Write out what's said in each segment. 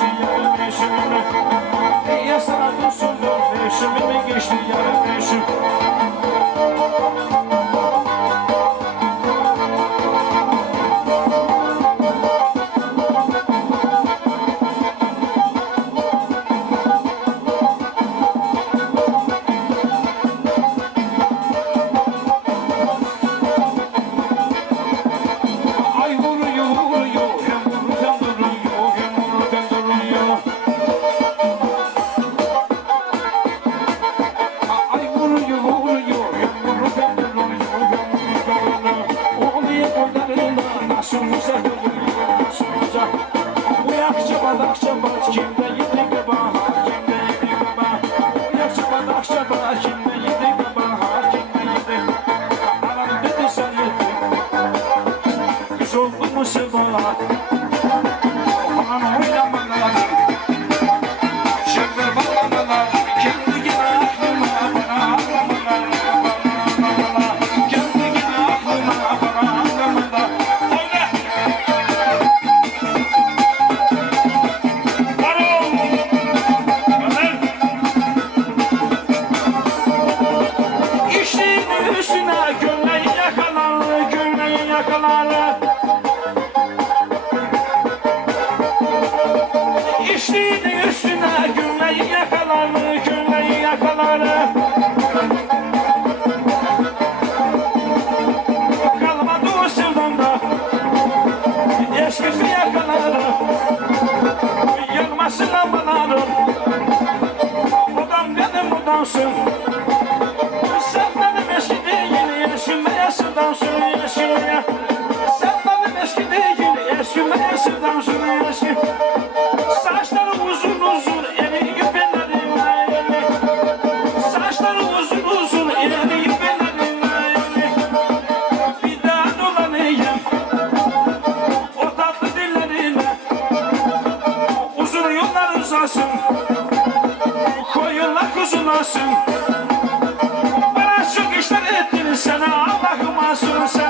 Thank you. olsun Bana çok işler ettiniz sana Allah'ıma sorun sen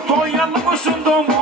Toyanmışım don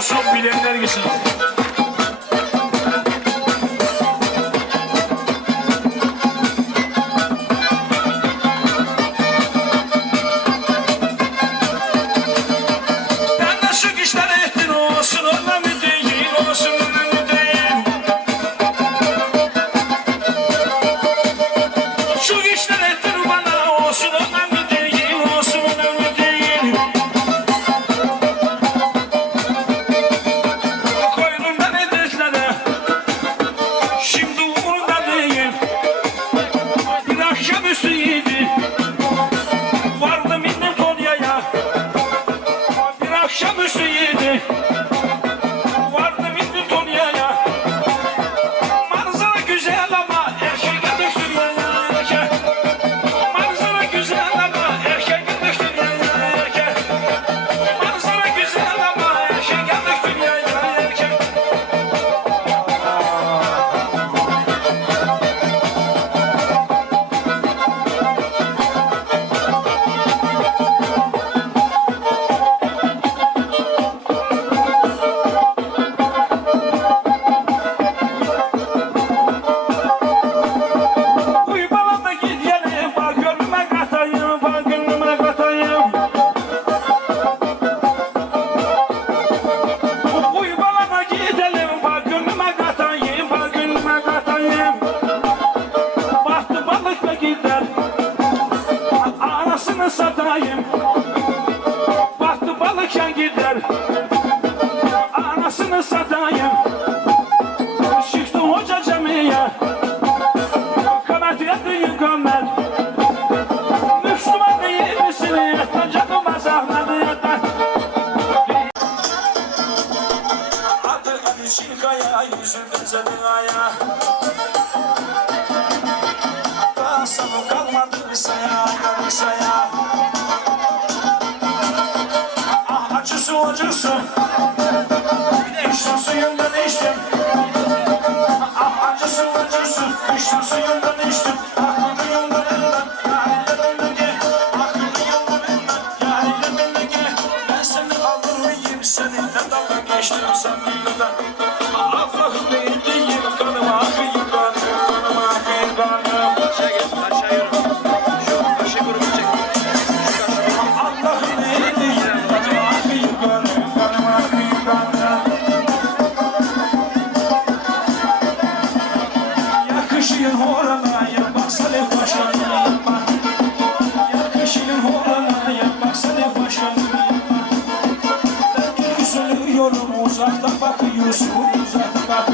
olsun, bilenler gitsin. Ben de şu işler ettin olsun, önemli değil, olsun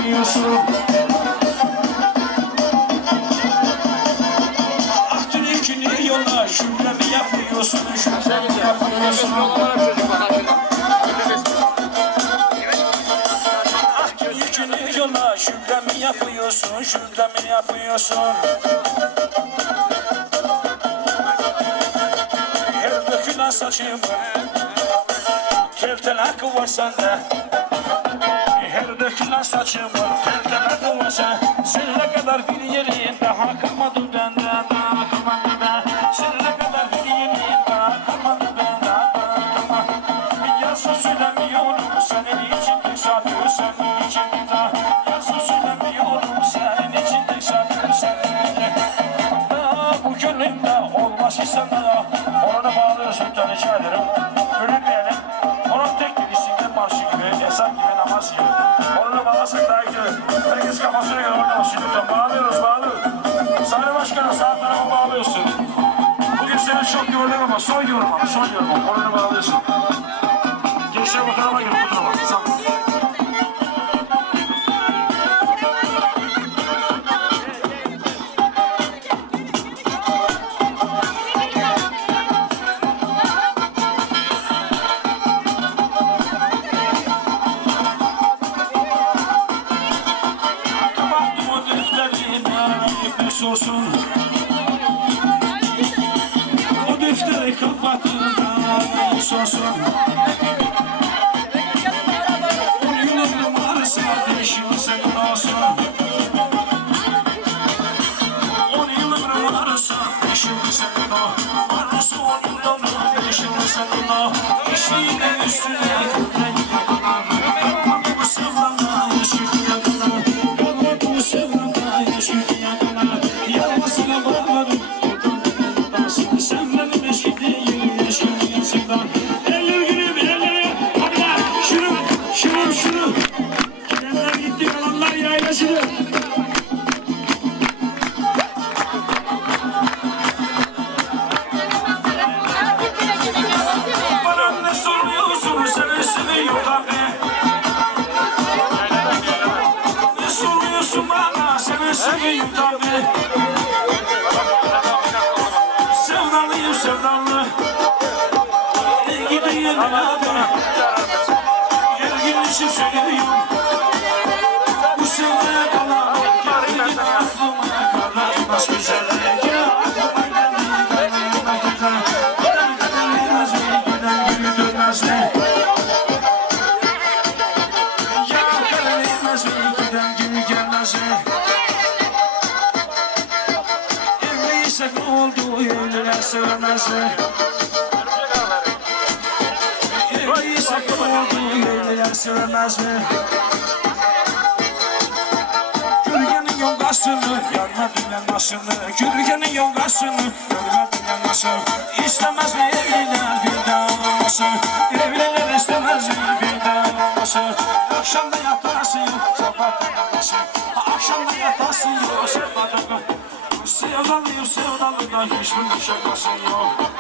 Uzaktan bakıyorsun Ah türkünü yola şükremi yapıyorsun? Şükremi yapıyorsun? Ah türkünü yola şükremi yapıyorsun? Şükremi yapıyorsun? Her dökülen saçım Tel hakkı var sende Her dökülen saçım Tel hakkı var sen Seninle kadar bir yerim Daha kalmadı benden Daha kalmadı ben Seninle kadar bir yerim Daha kalmadı benden Daha kalmadı. Söylemiyorum Senin için tek Senin için tek söylemiyorum Senin için tek Senin için Daha. Bu gönlümde olmaz ki sen daha Onu da bağlıyorsun rica ederim Bölünmeyelim Onun tek isimli marşı gibi Esas gibi namaz gibi Seni çok gördüm ama son yorum ama son yorum Onu da bağlıyorsun Gençler bu tarafa gelin bu tarafa. Sağ olsun olsun On yılın numarası ateşin senin olsun On yılın numarası ateşin senin o Varısı on yılın ateşin senin o İşliğine üstüne Sultan Bey. Sevdalıyım sevdalı. Gidiyor beraber. Gerginleşim söylüyorum. Bu sevdaya kalan. Gergin aklıma kalan. Baş güzellik. Evliysek ne oldu Evliler sevmez mi Evliysek ne oldu sevmez mi Gürgenin yongasını Yarma bilen nasını. Gürgenin yongasını Görme bilen nasıl İstemez mi evliler bir daha olması Evliler istemez mi bir daha olması Akşamda yatarsın sabah Akşamda yatarsın sabah uyanması Sevdalıyım sevdalıdan hiçbir şakası yok